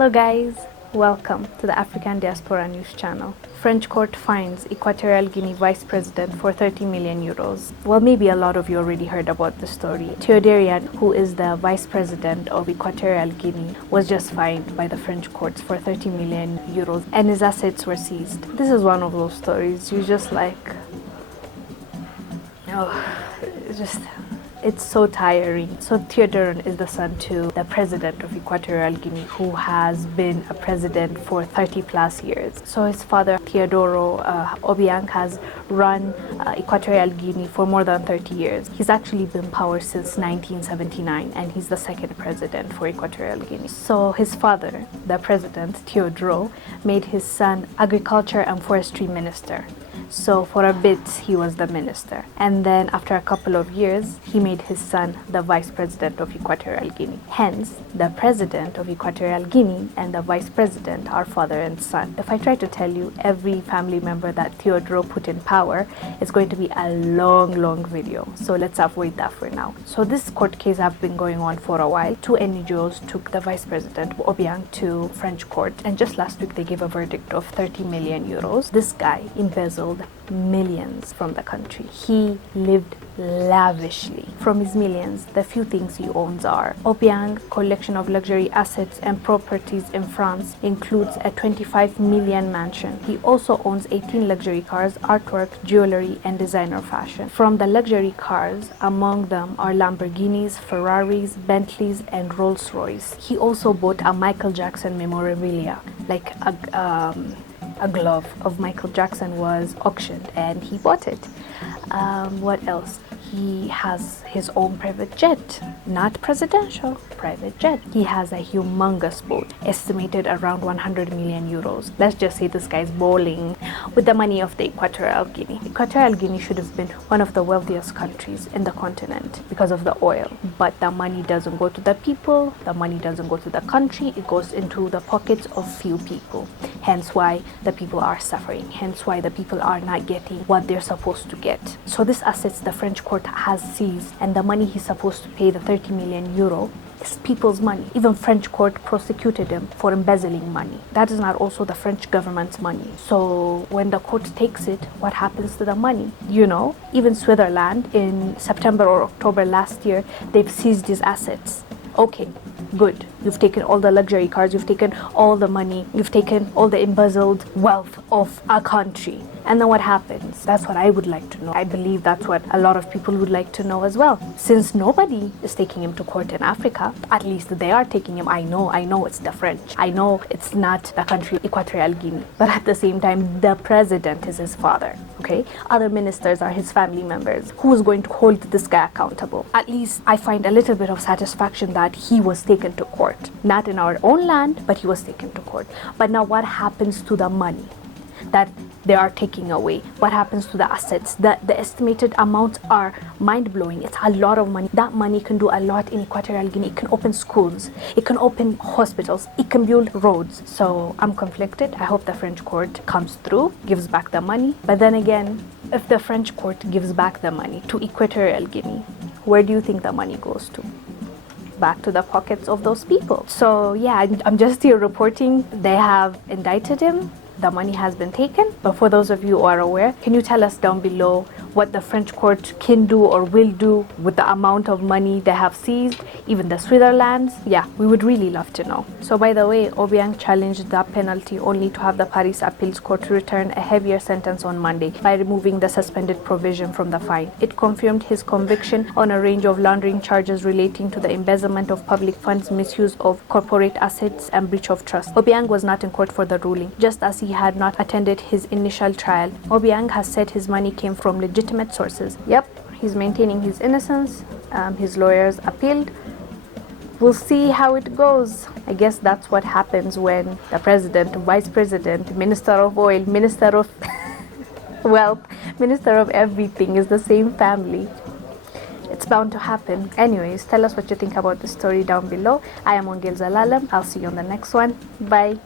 Hello guys, welcome to the African Diaspora News channel. French court fines Equatorial Guinea vice president for 30 million euros. Well, maybe a lot of you already heard about the story. Tubebuddy, who is the vice president of Equatorial Guinea, was just fined by the French courts for 30 million euros and his assets were seized. This is one of those stories you just like, it's so tiring. So Tubebuddy is the son to the president of Equatorial Guinea, who has been a president for 30 plus years. So his father, Phillip Obiang, has run Equatorial Guinea for more than 30 years. He's actually been in power since 1979 and he's the second president for Equatorial Guinea. So his father, the president, Tubebuddy, made his son agriculture and forestry minister. So for a bit he was the minister, and then after a couple of years he made his son the vice president of Equatorial Guinea. Hence, the president of Equatorial Guinea and the vice president are father and son. If I try to tell you every family member that Tubebuddy put in power, it's going to be a long video, so let's avoid that for now. So this court case has been going on for a while. Two NGOs took the vice president Obiang to French court, and just last week they gave a verdict of 30 million euros. This guy embezzled millions from the country. He lived lavishly. From his millions, the few things he owns are: Obiang's collection of luxury assets and properties in France includes a 25 million mansion. He also owns 18 luxury cars, artwork, jewelry, and designer fashion. From the luxury cars, among them are Lamborghinis, Ferraris, Bentleys, and Rolls-Royce. He also bought a Michael Jackson memorabilia, like a glove of Michael Jackson was auctioned and he bought it. What else? He has his own private jet, not presidential, private jet. He has a humongous boat, estimated around 100 million euros. Let's just say this guy's bowling with the money of the Equatorial Guinea. Equatorial Guinea should have been one of the wealthiest countries in the continent because of the oil. But the money doesn't go to the people, the money doesn't go to the country, it goes into the pockets of few people. Hence why the people are suffering, hence why the people are not getting what they're supposed to get. So this assets the French court has seized, and the money he's supposed to pay, the 30 million euro, is people's money. Even French court prosecuted him for embezzling money. That is not also the French government's money. So when the court takes it, what happens to the money? You know, even Switzerland in September or October last year, they've seized his assets. Okay, good. You've taken all the luxury cars, you've taken all the money, you've taken all the embezzled wealth of a country. And then what happens? That's what I would like to know. I believe that's what a lot of people would like to know as well. Since nobody is taking him to court in Africa, at least they are taking him. I know it's the French. I know it's not the country Equatorial Guinea. But at the same time, the president is his father, okay? Other ministers are his family members. Who is going to hold this guy accountable? At least I find a little bit of satisfaction that he was taken to court. Not in our own land, but he was taken to court. But now what happens to the money that they are taking away? What happens to the assets? The estimated amounts are mind-blowing. It's a lot of money. That money can do a lot in Equatorial Guinea. It can open schools, it can open hospitals, it can build roads. So I'm conflicted. I hope the French court comes through, gives back the money. But then again, if the French court gives back the money to Equatorial Guinea, where do you think the money goes to? Back to the pockets of those people. So yeah, I'm just here reporting. They have indicted him. The money has been taken. But for those of you who are aware, can you tell us down below what the French court can do or will do with the amount of money they have seized, even the Switzerlands? Yeah, we would really love to know. So by the way, Obiang challenged the penalty only to have the Paris Appeals Court return a heavier sentence on Monday by removing the suspended provision from the fine. It confirmed his conviction on a range of laundering charges relating to the embezzlement of public funds, misuse of corporate assets, and breach of trust. Obiang was not in court for the ruling, just as he had not attended his initial trial. Obiang has said his money came from legitimate sources. Yep, he's maintaining his innocence. His lawyers appealed. We'll see how it goes. I guess that's what happens when the president, vice president, minister of oil, minister of wealth, minister of everything is the same family. It's bound to happen. Anyways, tell us what you think about the story down below. I am Wongel Zelalem. I'll see you on the next one. Bye.